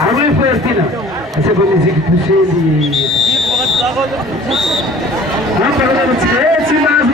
Arwe Faustina, essa musique poussée de... Não, perdão, esse mais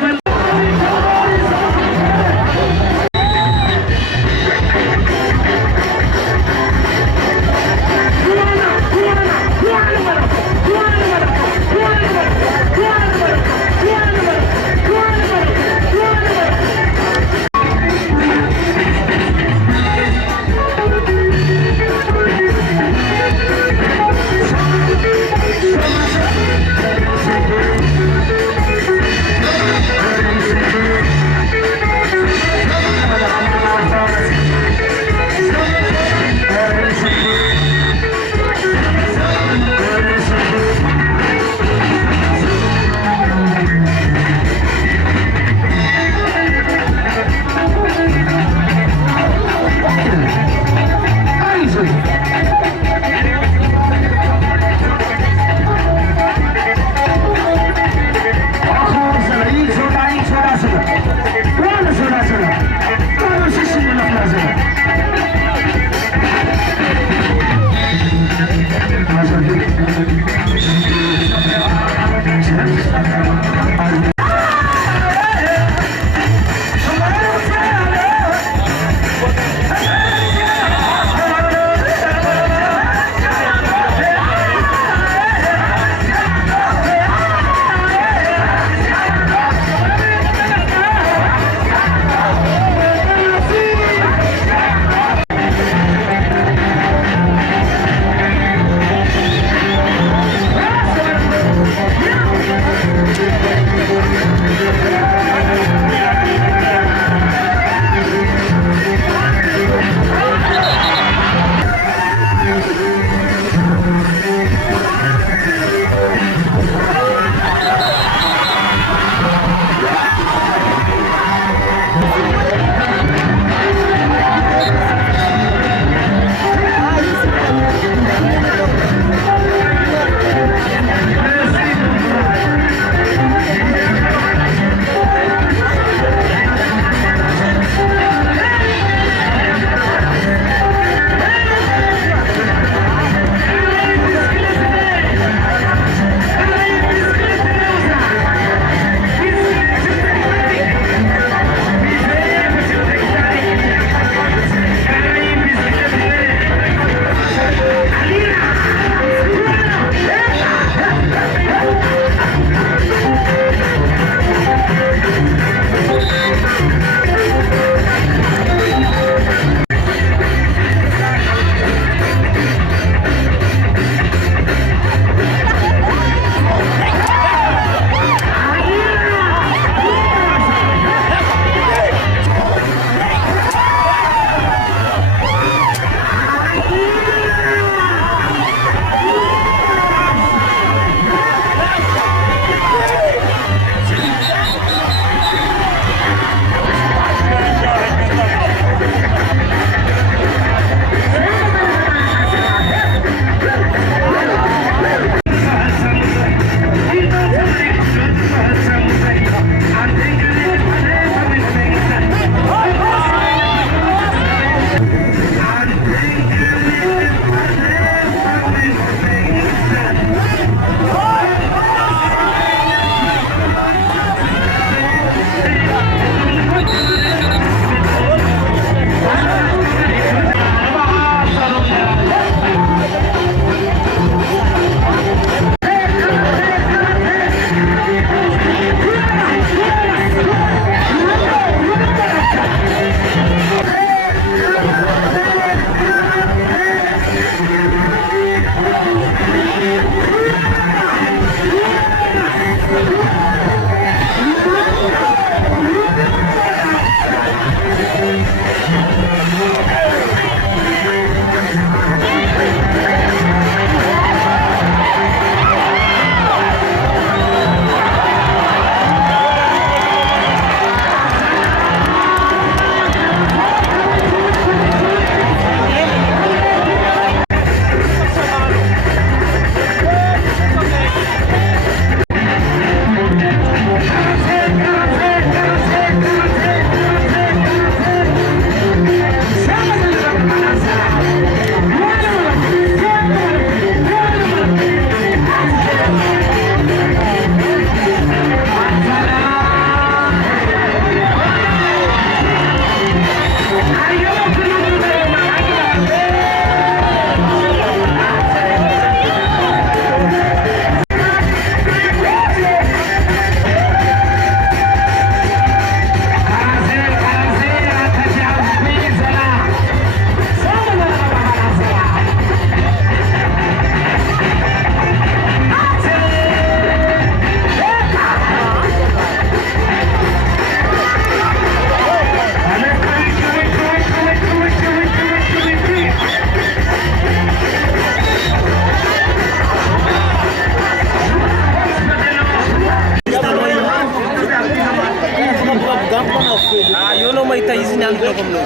Io non mai taisi neanche come noi.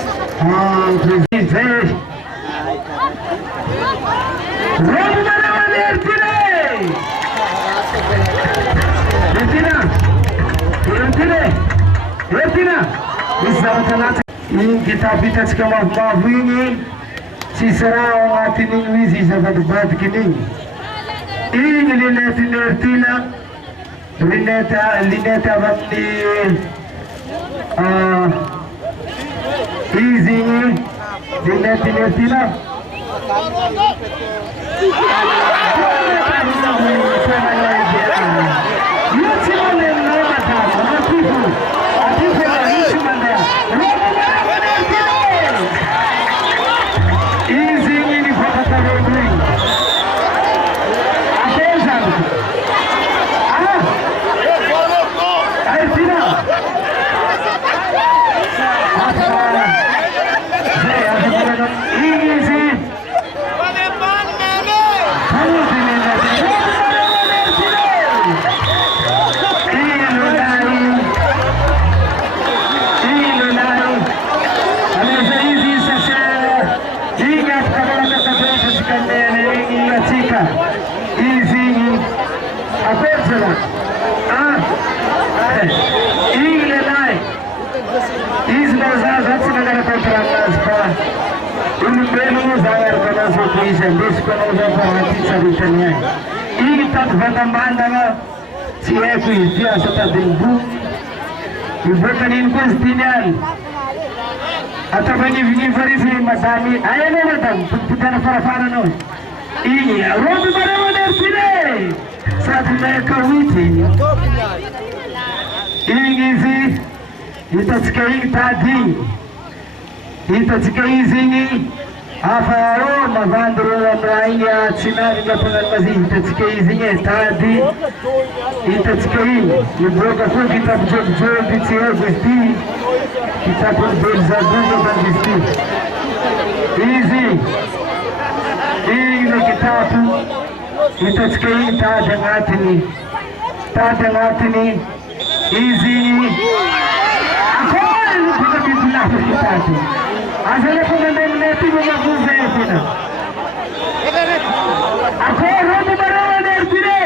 Kita bitas ke maaf ini si serau mati ni wisi sahabat bat kini ini lineta bandi easy lineta atau bagi versi masami ayo datang putana farafara no ini robi barone sini satu mereka witi ini sih kita sekarang tadi kita sekarang sini afaro mavandro amraya sinari gapangan masih kita sekarang sini tadi kita sekarang ibuka pun kita jauh di sini gusti kita pun berzabundo dan gusti easy ini kita pun kita sekarang tak dengar ini easy apa yang kita bilang kita tu asalnya pun ada melihat juga bukan kita aku roda baru dari sini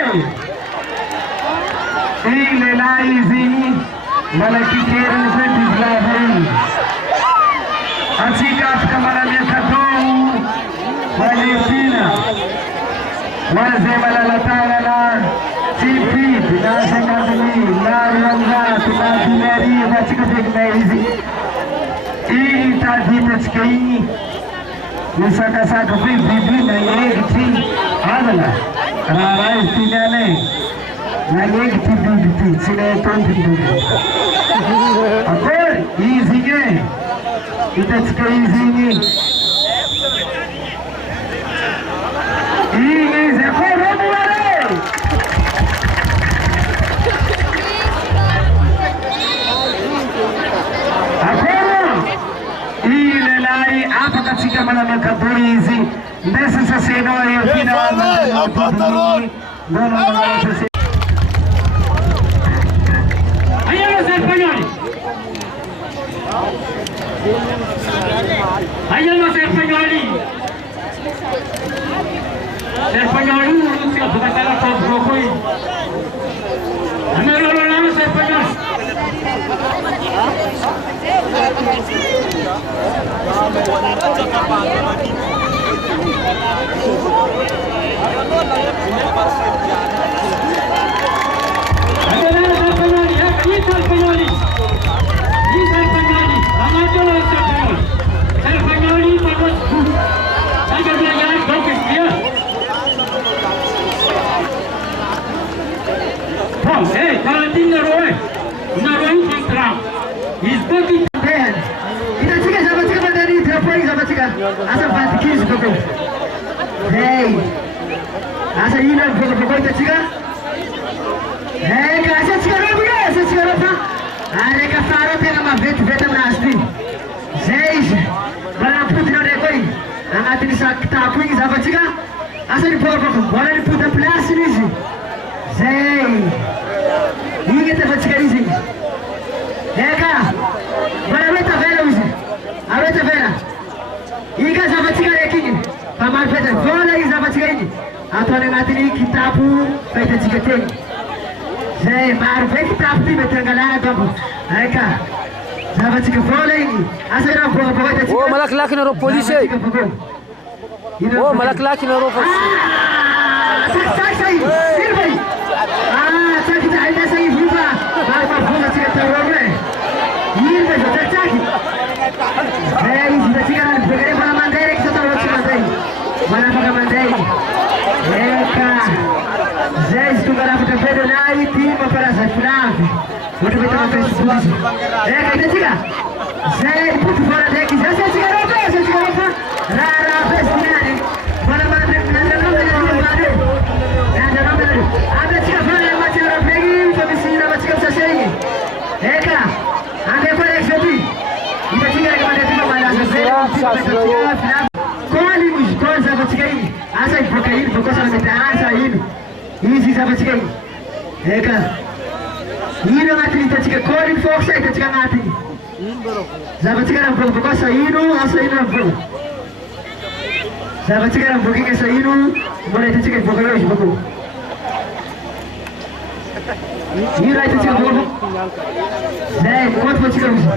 ini lah easy malaki keren sedih lagi asikat kemalannya kadung Palestina wazee malalatana na TP tunasema nini narianga tunadinari katika teknolojia hizi hii tadita chikini nisaka vipi na yeye adala rais tinane na yeye bibi sile tonti akor hizi ye itachika hizi ni hii zakoro katika maana kaburi hizi ndese sasa ndio pina pantalon ndio sasa ayalo español Rusia tukataka kwa brokoli amelo la español Hey, Valentina Roy, Naroy Contra. He's working there. Kita cakap sama dari telepon sama cakap. Asal bantikis kau. Hey, asal ini kau kita cakap. Hey, asal cakap apa? Asal cakap apa? Ada kafaro pun nama vet menasti. Hey, barang putih ada kau. Anak ini sakit aku ini sama cakap. Asal di bawah kau. Barang putih pelas ini sih. Hey. Ini kita baca ini. Eka, atao any agnatiny kitapo fahitantsika teny. Zay maro be kitapo ty mety angalana donko. Aika zavatsika vola igny. Asa raha voaboaka hitantsika. Oh, malakilaky nareo polisy e. Oh, malakilaky nareo fa. Tsaka ino vai? Tsaka ta hainasa iny viva. Mavola tsika taroa e. Ino vai tsaka. Zay izy hitantsika raha beka refa mandeha reky sa taroa tsy mandeha. Manafaka mandeha. Eka. Zay izy tonga lafatra be anay ty mampalaza filavy. Ohatra hoe tama Facebook izy. Eka hitantsika. Zay poto vola ndraiky izy. Asatsika rofa, asatsika rofa. Raha festinany. Vola mandeha nandranomba na io. Abatsika vola amatsika rofa igny fa misy namatsika misase igny. Eka. Andeha koa reky zao ty. Hitantsika reky mandeha ty mamalaza be. Koly izy koly zavatsika igny. Asa ivoaka ino bokosa mety asa ino. Izy zavatsika igny. Eka. Ino agnatiny hitantsika koly foxa hitantsika agnatiny. Zavatsika raha mivoaka bokosa ino asa ino raha mivoaka. Zavatsika raha mivoaka igny asa ino mbola hitantsika ivoaka eo izy boko. Ino raha hitantsika mivoaka. Zay mikoty fo tsika izy.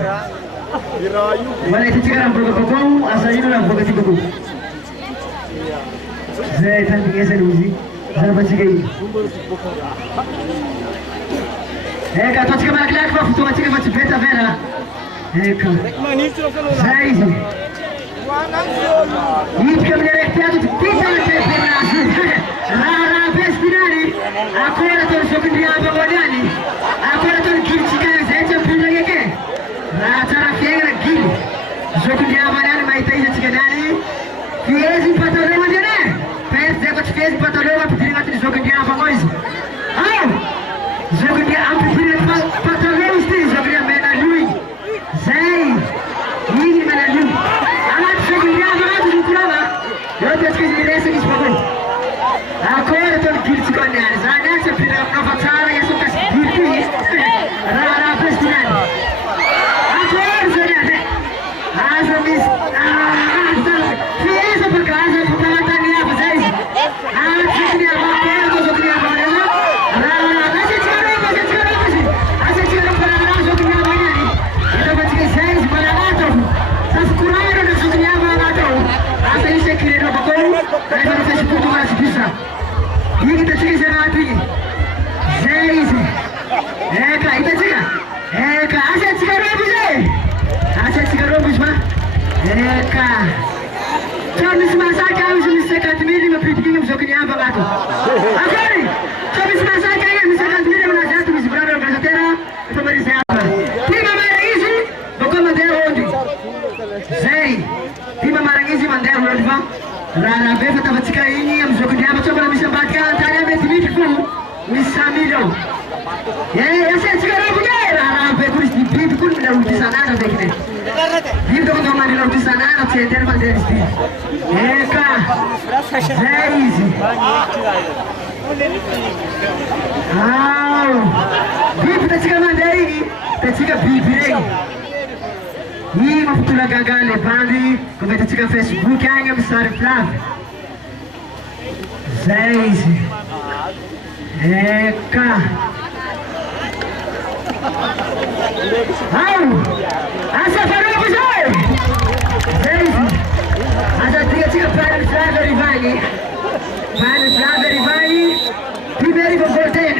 Mbola hitantsika raha mivoaka boko asa ino raha mivoaka ty boko. Zay tandinesany izy zavatsika igny. Eka ataotsika malakilaky fa fotoatsika fa tsy betavera. Eka. Zay izy. Hidika amin'ny araiky ato ty titana tepenazy. Raha bestinany. Akory ataony sokindriamba any. Akory ataony gilitsika zay tsy ampilagny ake. Raha tsara fiaigna gily. Sokindriamba any mahita izy atsika niany. Fiezy pataloha andrena. Perte zay ko tsy fiezy pataloha ampidiry agnatiny sokindriamba ao izy. Ao! Sokindriamba ampidiry pataloha izy ty. Sokindriamba mena lui. Zay. Igny mena lui. Agnaty sokindriamba agnaty zokorana. Eo tiatsika izy miresaka izy bako. Akory ataony gilitsika niany. Zany any tsy ampilagny aminao fa tsara iasokasy gily ty. Raha festinany. Akory zany any. Aza misy. Fiesa baka aza pamatany hafa zay. Sokindriamba akory atao sokindriamba manena. Asatsika ropa izy. Asatsika ropa raha sokindriamba niany. Itafatsika zay izy malanatao. Safikoraro na sokindriamba anatao. Asa isy akirenao bako. Rehefa na Facebook mazy bisa. Igny hitatsika izy anaty igny. Zay izy. Eka hitatsika. Eka asatsika ropa izy. Asatsika ropa izy ma. Eka. Sa misy masaka ao izy misy 50 000 mapitiky igny sokindriamba agnato. Akory. Sa misy masaka igny misy 50 000 amanazy ato misy bravo organizatera efa marisy hafa. Ty mamaragna izy bako mandeha ondy. Zay. Ty mamaragna izy mandeha ondy fa. Raha be fa tafatsika igny amin'ny sokindriamba tsaka na misy ambadika antany mety mitry fo. Misy 100 000 ao. Asatsika ropa igny. Raha be koa izy biby koa mila oltisanana bekine. Biby doko ndo manila oltisanana tsy entena mandeha izy biby. Eka. Zay izy. Ao. Biby tatsika mandeha igny. Tatsika biby regny. Igny mampitola gaga le bandy. Kô mahitatsika Facebook agny amin'ny sary filavy. Zay izy. Eka. Ao. Asa faropo zay. Zay izy. Asa tigatsika panel flag arrivagny. Panel flag arrivagny. Primeri con Golden.